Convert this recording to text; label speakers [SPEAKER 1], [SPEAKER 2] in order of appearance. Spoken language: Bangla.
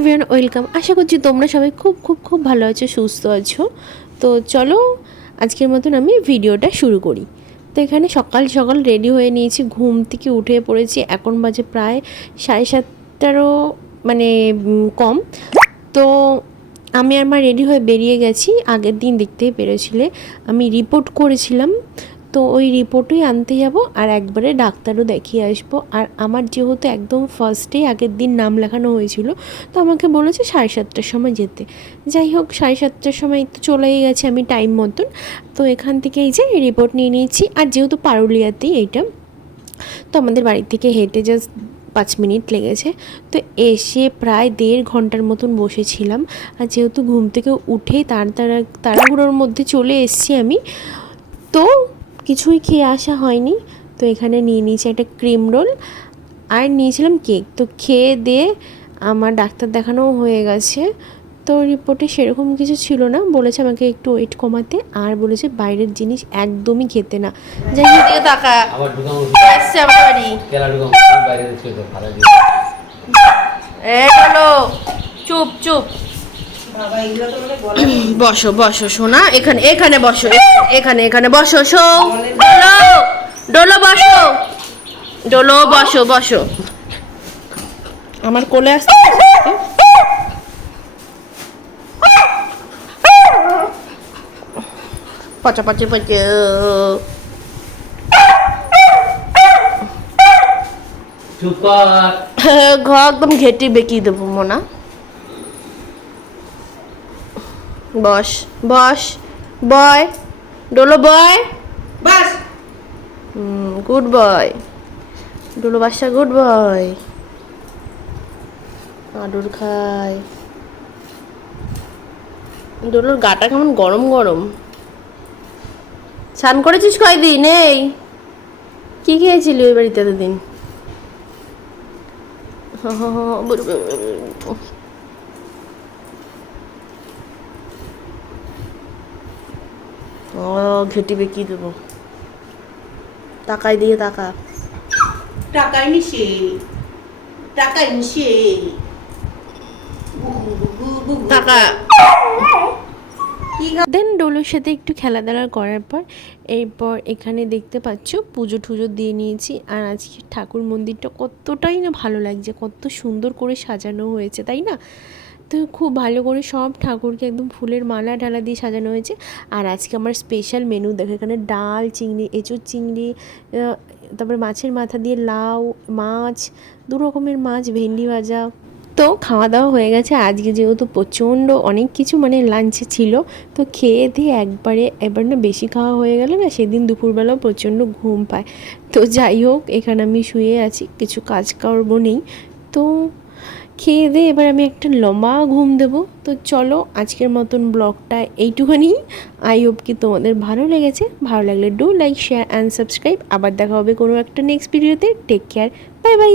[SPEAKER 1] এভরিওয়ান ওয়েলকাম আশা করছি তোমরা সবাই খুব খুব খুব ভালো আছো, সুস্থ আছো। তো চলো, আজকের মতন আমি ভিডিওটা শুরু করি। তো এখানে সকাল সকাল রেডি হয়ে নিয়েছি, ঘুম থেকে উঠে পড়েছি। এখন বাজে প্রায় সাড়ে সাতটারও মানে কম। তো আমি আর মা রেডি হয়ে বেরিয়ে গেছি। আগের দিন দেখতেই পেরেছিলে। আমি রিপোর্ট করেছিলাম তো ওই রিপোর্টই আনতে যাব আর একবারে ডাক্তারও দেখিয়ে আসব। আর আমার যেহেতু একদম ফার্স্টেই আগের দিন নাম লেখানো হয়েছিল, তো আমাকে বলেছে সাড়ে সাতটার সময় যেতে। যাই হোক, সাড়ে সাতটার সময় তো চলেই গেছে আমি টাইম মতন। তো এখান থেকে এই যে রিপোর্ট নিয়ে নিয়েছি। আর যেহেতু পারুলিয়াতেই এইটা, তো আমাদের বাড়ি থেকে হেঁটে জাস্ট পাঁচ মিনিট লেগেছে। তো এসে প্রায় দেড় ঘণ্টার মতন বসেছিলাম। আর যেহেতু ঘুম থেকে উঠেই তাড়াতাড়া, তাড়াহুড়োর মধ্যে চলে এসেছি আমি, তো কিছুই খেয়ে আসা হয়নি। তো এখানে নিয়ে নিয়েছি একটা ক্রিম রোল আর নিয়েছিলাম কেক। তো খেয়ে দিয়ে আমার ডাক্তার দেখানোও হয়ে গেছে। তো রিপোর্টে সেরকম কিছু ছিল না। বলেছে আমাকে একটু ওয়েট কমাতে। আর বলেছে বাইরের জিনিস একদমই খেতে না। যাই হোক আসছে আমার বাড়ি। এ চুপ চুপ। বসো বসো সোনা এখানে এখানে বসো এখানে এখানে বসো শো ডোলো ডোলো বসো। ডোলো বসো বসো। আমার কোলে আসতে পচা পচে পচে।
[SPEAKER 2] চুপ কর।
[SPEAKER 1] ঘর একদম ঘেটে বেঁকিয়ে দেবো মোনা। বস বস বয় ডোলো বয়।
[SPEAKER 3] বাস।
[SPEAKER 1] Good boy. ডোলো বাসা গুড বয়। আদর খায়। ডোলোর গাটা কেমন গরম গরম। স্নান করেছিস কয়দিন? এই কি খেয়েছিলি ওই বাড়িতে এতদিন? ও ঘেটি বেঁকিয়ে দেবো। তাকাই দিয়ে তাকা
[SPEAKER 3] টাকাই নিছে টাকাই নিছে
[SPEAKER 1] টাকা।
[SPEAKER 3] কি
[SPEAKER 1] দেন ডোলোর সাথে একটু খেলাধুলা করার পর এরপর এখানে দেখতে পাচ্ছ পুজো টুজো দিয়ে নিয়েছি। আর আজকে ঠাকুর মন্দিরটা কতটাই না ভালো লাগছে কত সুন্দর করে সাজানো হয়েছে তাই না? তো খুব ভালো করে সব ঠাকুরকে একদম ফুলের মালা ঢালা দিয়ে সাজানো হয়েছে। আর আজকে আমার স্পেশাল মেনু দেখো এখানে ডাল, চিংড়ি, এঁচুর চিংড়ি তারপরে মাছের মাথা দিয়ে লাউ, মাছ, দু রকমের মাছ, ভেন্ডি ভাজা। তো খাওয়া দাওয়া হয়ে গেছে। আজকে যেহেতু প্রচণ্ড অনেক কিছু মানে লাঞ্চে ছিল, তো খেয়ে দিয়ে একবারে, এবার না বেশি খাওয়া হয়ে গেল না সেদিন দুপুরবেলাও প্রচণ্ড ঘুম পায়। তো যাই হোক, এখানে আমি শুয়ে আছি, কিছু কাজ করব নেই। তো খেয়ে দিয়ে এবার আমি একটা লম্বা ঘুম দেব। তো চলো আজকের মতন ব্লগটা এইটুখানি। আই হোপ কি তোমাদের ভালো লেগেছে। ভালো লাগলে do like share and subscribe আবার দেখা হবে কোনো একটা নেক্সট ভিডিওতে টেক কেয়ার বাই বাই